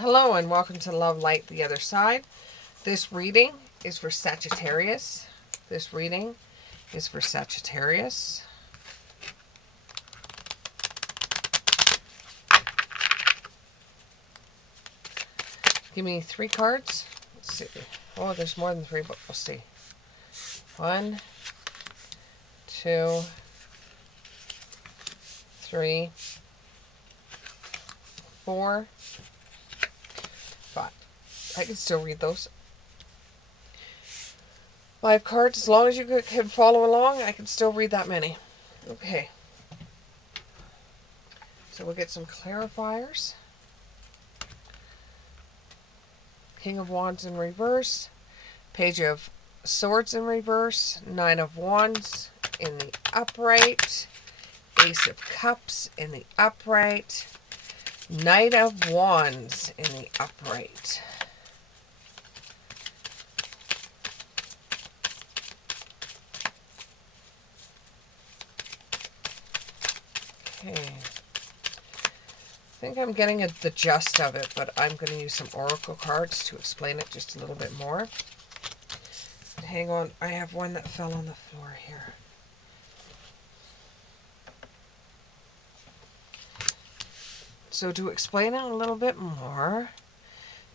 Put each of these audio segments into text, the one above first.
Hello and welcome to Love Light the Other Side. This reading is for Sagittarius. This reading is for Sagittarius. Give me 3 cards. Let's see. Oh, there's more than 3, but we'll see. 1, 2, 3, 4, 5. I can still read those. 5 cards. As long as you can follow along, I can still read that many. Okay. So we'll get some clarifiers. King of Wands in reverse. Page of Swords in reverse. 9 of Wands in the upright. Ace of Cups in the upright. Knight of Wands in the upright. Okay. I think I'm getting the gist of it, but I'm going to use some oracle cards to explain it just a little bit more. Hang on, I have one that fell on the floor here. So to explain it a little bit more,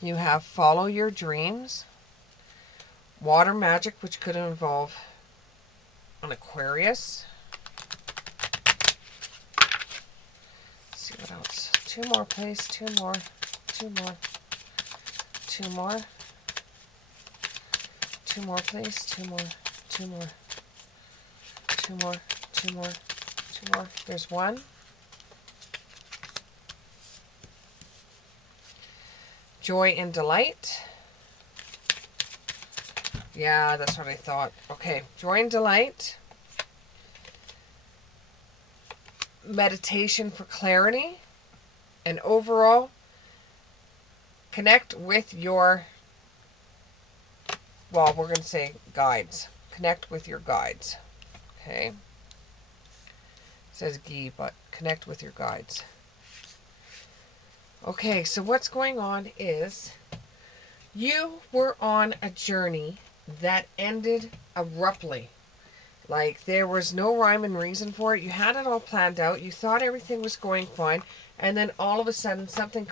you have follow your dreams, water magic, which could involve an Aquarius. Let's see what else. 2 more, please. 2 more. 2 more. 2 more. 2 more, please. 2 more. 2 more. 2 more. 2 more. 2 more. There's 1. Joy and delight. Yeah, that's what I thought. Okay. Joy and delight. Meditation for clarity. And overall, connect with your, well, we're going to say guides. Connect with your guides. Okay. It says Guy, but connect with your guides. Okay, so what's going on is you were on a journey that ended abruptly. Like there was no rhyme and reason for it. You had it all planned out. You thought everything was going fine. And then all of a sudden something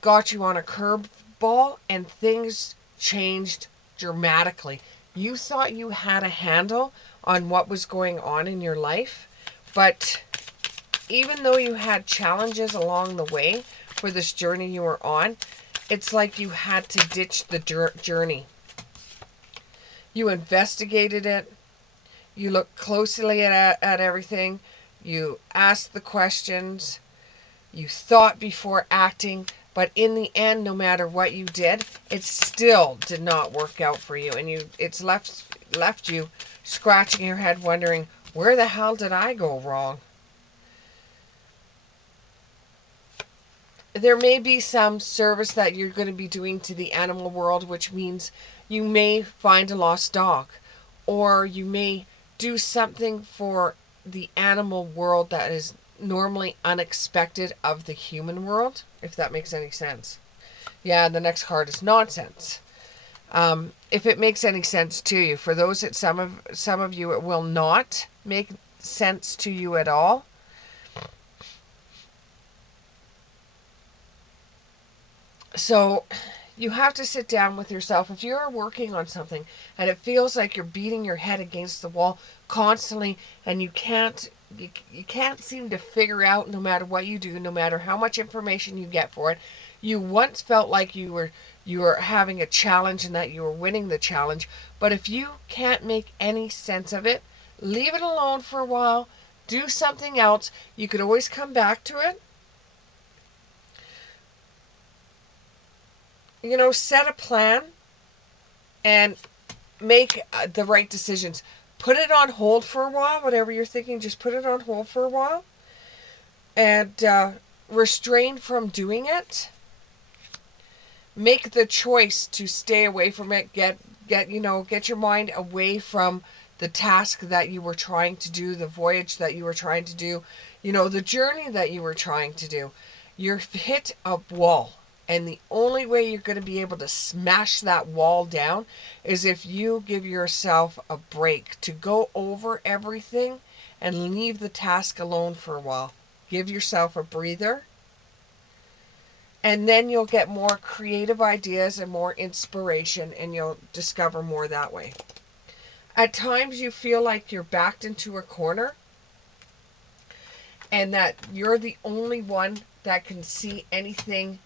got you on a curveball and things changed dramatically. You thought you had a handle on what was going on in your life, but even though you had challenges along the way for this journey you were on, it's like you had to ditch the journey. You investigated it. You looked closely at everything. You asked the questions. You thought before acting. But in the end, no matter what you did, it still did not work out for you. And it's left you scratching your head wondering, where the hell did I go wrong? There may be some service that you're going to be doing to the animal world, which means you may find a lost dog, or you may do something for the animal world that is normally unexpected of the human world, if that makes any sense. Yeah, the next card is nonsense. If it makes any sense to you. For those that some of you, it will not make sense to you at all. So you have to sit down with yourself. If you're working on something and it feels like you're beating your head against the wall constantly and you can't seem to figure out, no matter what you do, no matter how much information you get for it, you once felt like you were having a challenge and that you were winning the challenge. But if you can't make any sense of it, leave it alone for a while. Do something else. You can always come back to it. Set a plan and make the right decisions. Put it on hold for a while. Whatever you're thinking, just put it on hold for a while. And restrain from doing it. Make the choice to stay away from it. Get your mind away from the task that you were trying to do, the voyage that you were trying to do, the journey that you were trying to do. You're hit a wall. And the only way you're going to be able to smash that wall down is if you give yourself a break to go over everything and leave the task alone for a while. Give yourself a breather. And then you'll get more creative ideas and more inspiration, and you'll discover more that way. At times you feel like you're backed into a corner and that you're the only one that can see anything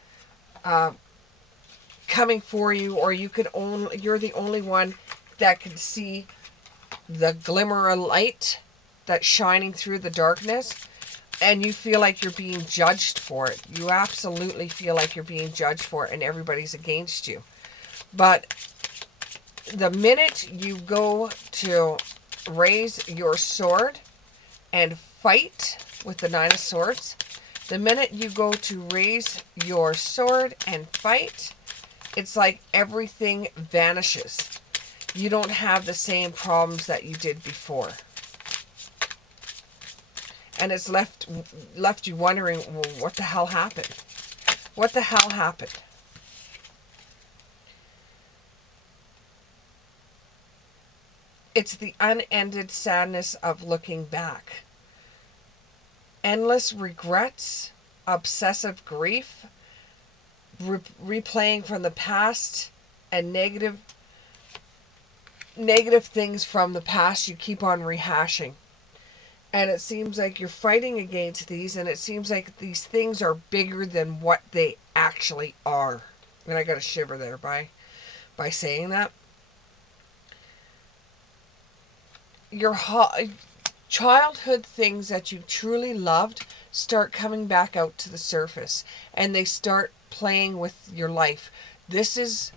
coming for you, or you're the only one that can see the glimmer of light that's shining through the darkness, and you feel like you're being judged for it. You absolutely feel like you're being judged for it and everybody's against you. But the minute you go to raise your sword and fight with the Nine of Swords, the minute you go to raise your sword and fight, it's like everything vanishes. You don't have the same problems that you did before. And it's left you wondering, well, what the hell happened? What the hell happened? It's the unended sadness of looking back. Endless regrets, obsessive grief, replaying from the past, and negative things from the past you keep on rehashing. And it seems like you're fighting against these, and it seems like these things are bigger than what they actually are. And I got a shiver there by saying that. Your childhood things that you truly loved start coming back out to the surface, and they start playing with your life. This is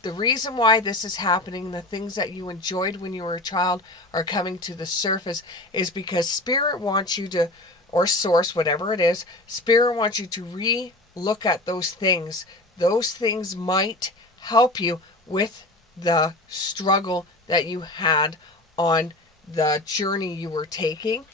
the reason why this is happening. The things that you enjoyed when you were a child are coming to the surface, is because Spirit wants you to, or Source, whatever it is, Spirit wants you to re-look at those things. Those things might help you with the struggle that you had on the journey you were taking.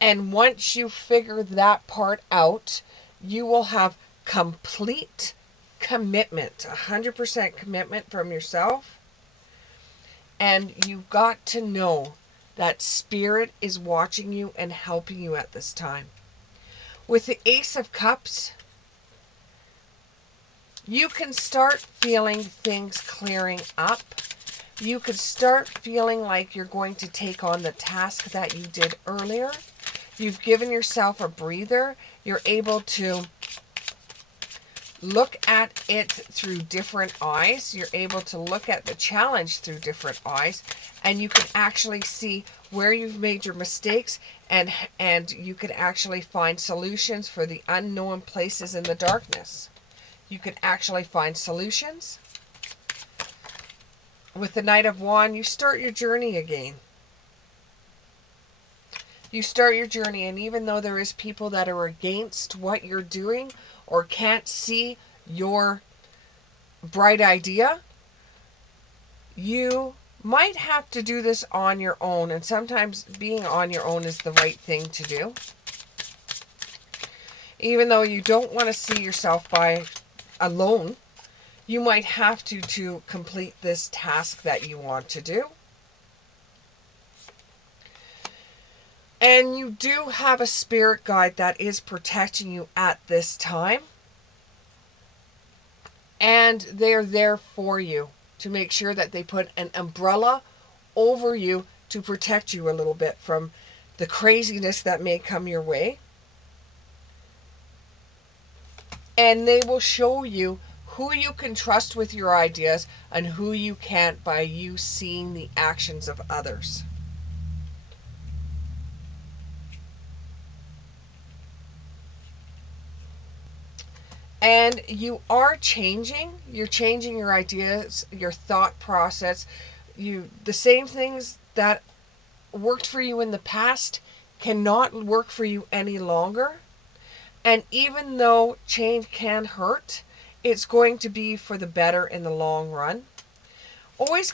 And once you figure that part out, you will have complete commitment, 100% commitment from yourself. And you've got to know that Spirit is watching you and helping you at this time. With the Ace of Cups, you can start feeling things clearing up. You could start feeling like you're going to take on the task that you did earlier. You've given yourself a breather. You're able to look at it through different eyes. You're able to look at the challenge through different eyes, and you can actually see where you've made your mistakes, and you can actually find solutions for the unknown places in the darkness. You can actually find solutions. With the Knight of Wands, you start your journey again. You start your journey, and even though there is people that are against what you're doing or can't see your bright idea, you might have to do this on your own, and sometimes being on your own is the right thing to do. Even though you don't want to see yourself alone, you might have to complete this task that you want to do. And you do have a spirit guide that is protecting you at this time. And they're there for you to make sure that they put an umbrella over you to protect you a little bit from the craziness that may come your way. And they will show you who you can trust with your ideas and who you can't by you seeing the actions of others. And you are changing. You're changing your ideas, your thought process. The same things that worked for you in the past cannot work for you any longer. And even though change can hurt, it's going to be for the better in the long run. Always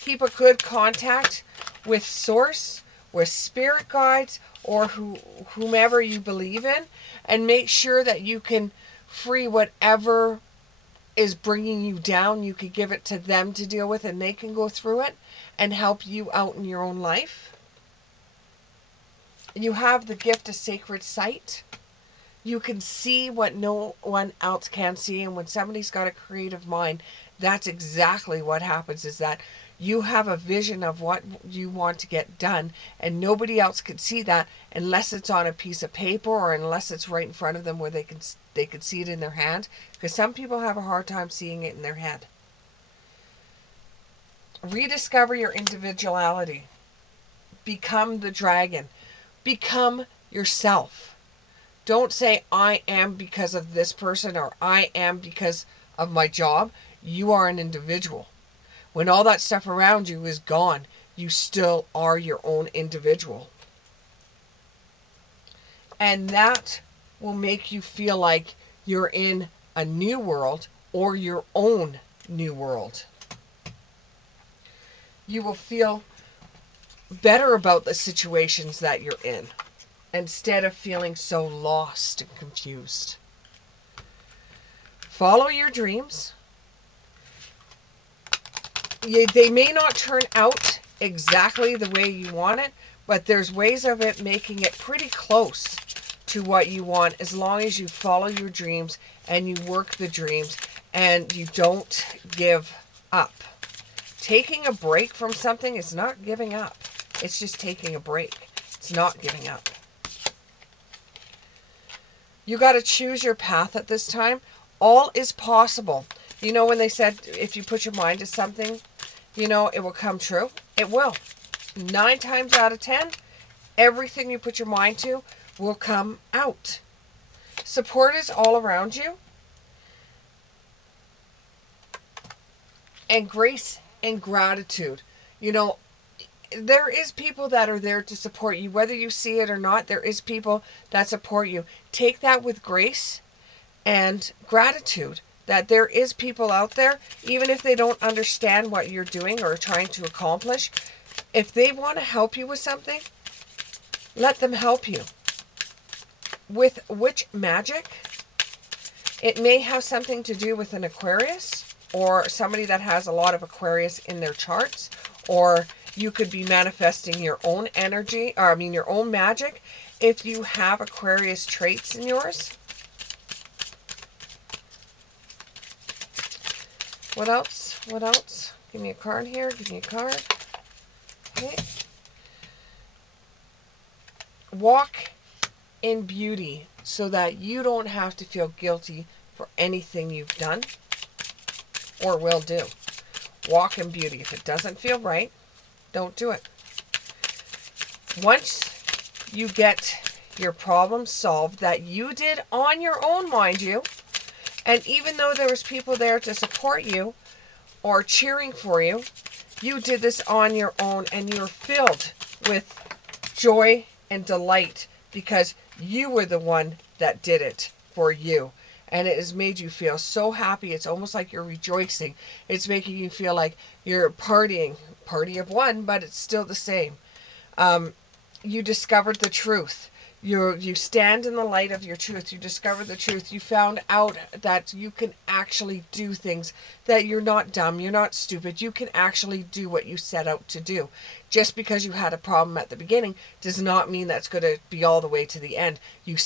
keep a good contact with Source, with spirit guides or whomever you believe in, and make sure that you can free whatever is bringing you down. You could give it to them to deal with, and they can go through it and help you out in your own life. You have the gift of sacred sight. You can see what no one else can see, and when somebody's got a creative mind, that's exactly what happens, is that you have a vision of what you want to get done, and nobody else can see that unless it's on a piece of paper or unless it's right in front of them where they can see it in their hand, because some people have a hard time seeing it in their head. Rediscover your individuality. Become the dragon. Become yourself. Don't say, I am because of this person, or I am because of my job. You are an individual. When all that stuff around you is gone, you still are your own individual. And that will make you feel like you're in a new world or your own new world. You will feel better about the situations that you're in, instead of feeling so lost and confused. Follow your dreams. They may not turn out exactly the way you want it, but there's ways of it making it pretty close to what you want, as long as you follow your dreams and you work the dreams and you don't give up. Taking a break from something is not giving up. It's just taking a break. It's not giving up. You got to choose your path at this time. All is possible. You know when they said if you put your mind to something, it will come true? It will. 9 times out of 10, everything you put your mind to will come out. Support is all around you. And grace and gratitude. There is people that are there to support you. Whether you see it or not, there is people that support you. Take that with grace and gratitude, that there is people out there, even if they don't understand what you're doing or trying to accomplish. If they want to help you with something, let them help you. With witch magic, it may have something to do with an Aquarius, or somebody that has a lot of Aquarius in their charts, or you could be manifesting your own energy, your own magic, if you have Aquarius traits in yours. What else? What else? Give me a card here. Give me a card. Okay. Walk in beauty so that you don't have to feel guilty for anything you've done or will do. Walk in beauty. If it doesn't feel right, don't do it. Once you get your problem solved that you did on your own, mind you, and even though there was people there to support you or cheering for you, you did this on your own, and you're filled with joy and delight because you were the one that did it for you. And it has made you feel so happy. It's almost like you're rejoicing. It's making you feel like you're partying. Party of one, but it's still the same. You discovered the truth. You stand in the light of your truth. You discovered the truth. You found out that you can actually do things, that you're not dumb, you're not stupid. You can actually do what you set out to do. Just because you had a problem at the beginning does not mean that's going to be all the way to the end. You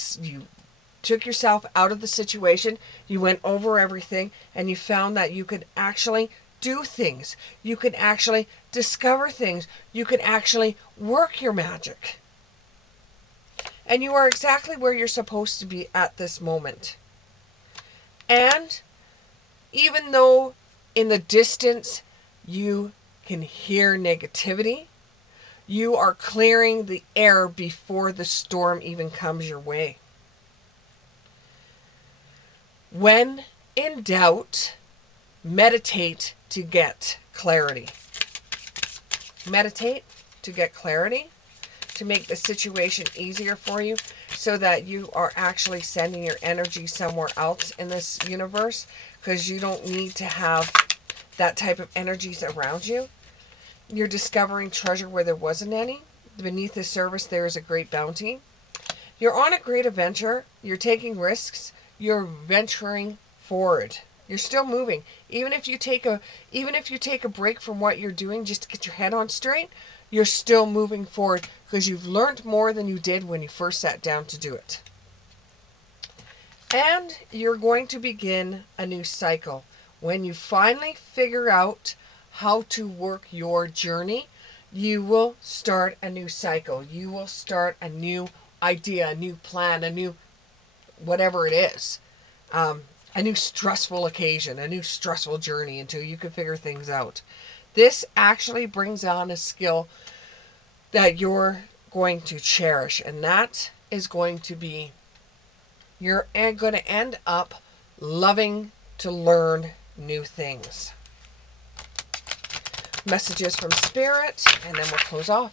took yourself out of the situation, you went over everything, and you found that you could actually do things. You could actually discover things. You could actually work your magic. And you are exactly where you're supposed to be at this moment. And even though in the distance you can hear negativity, you are clearing the air before the storm even comes your way. When in doubt, meditate to get clarity. Meditate to get clarity, to make the situation easier for you, so that you are actually sending your energy somewhere else in this universe, because you don't need to have that type of energies around you. You're discovering treasure where there wasn't any. beneath the surface there is a great bounty. You're on a great adventure. You're taking risks. You're venturing forward. You're still moving. Even if you take a break from what you're doing just to get your head on straight, you're still moving forward because you've learned more than you did when you first sat down to do it. And you're going to begin a new cycle. When you finally figure out how to work your journey, you will start a new cycle. You will start a new idea, a new plan, a new whatever it is. A new stressful occasion, a new stressful journey until you can figure things out. This actually brings on a skill that you're going to cherish, and that is going to be you're going to end up loving to learn new things. Messages from Spirit, and then we'll close off.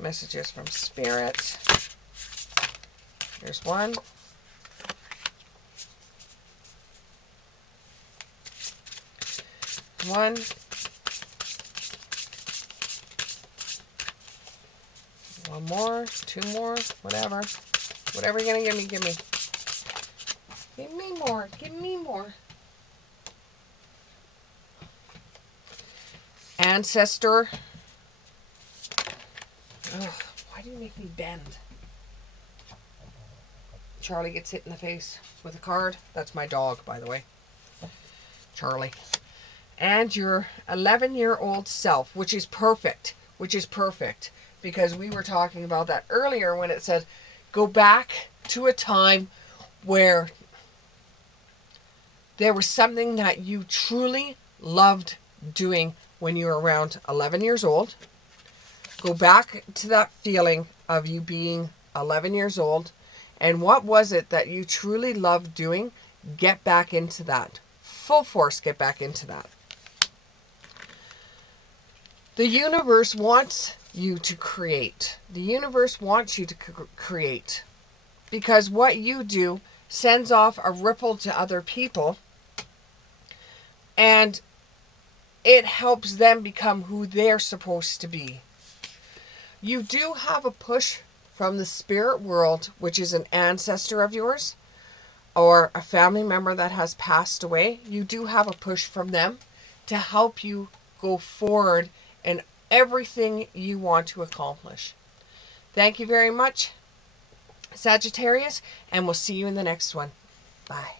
Messages from Spirit. Here's one. One. One more, two more, whatever. Whatever you're going to give me, give me. Give me more, give me more. Ancestor. Ugh, why do you make me bend? Charlie gets hit in the face with a card. That's my dog, by the way. Charlie. And your 11-year-old self, which is perfect. Which is perfect. Because we were talking about that earlier when it said, go back to a time where there was something that you truly loved doing when you were around 11 years old. Go back to that feeling of you being 11 years old. And what was it that you truly loved doing? Get back into that. Full force, get back into that. The universe wants you to create. The universe wants you to create. Because what you do sends off a ripple to other people. And it helps them become who they're supposed to be. You do have a push from the spirit world, which is an ancestor of yours or a family member that has passed away. You do have a push from them to help you go forward in everything you want to accomplish. Thank you very much, Sagittarius, and we'll see you in the next one. Bye.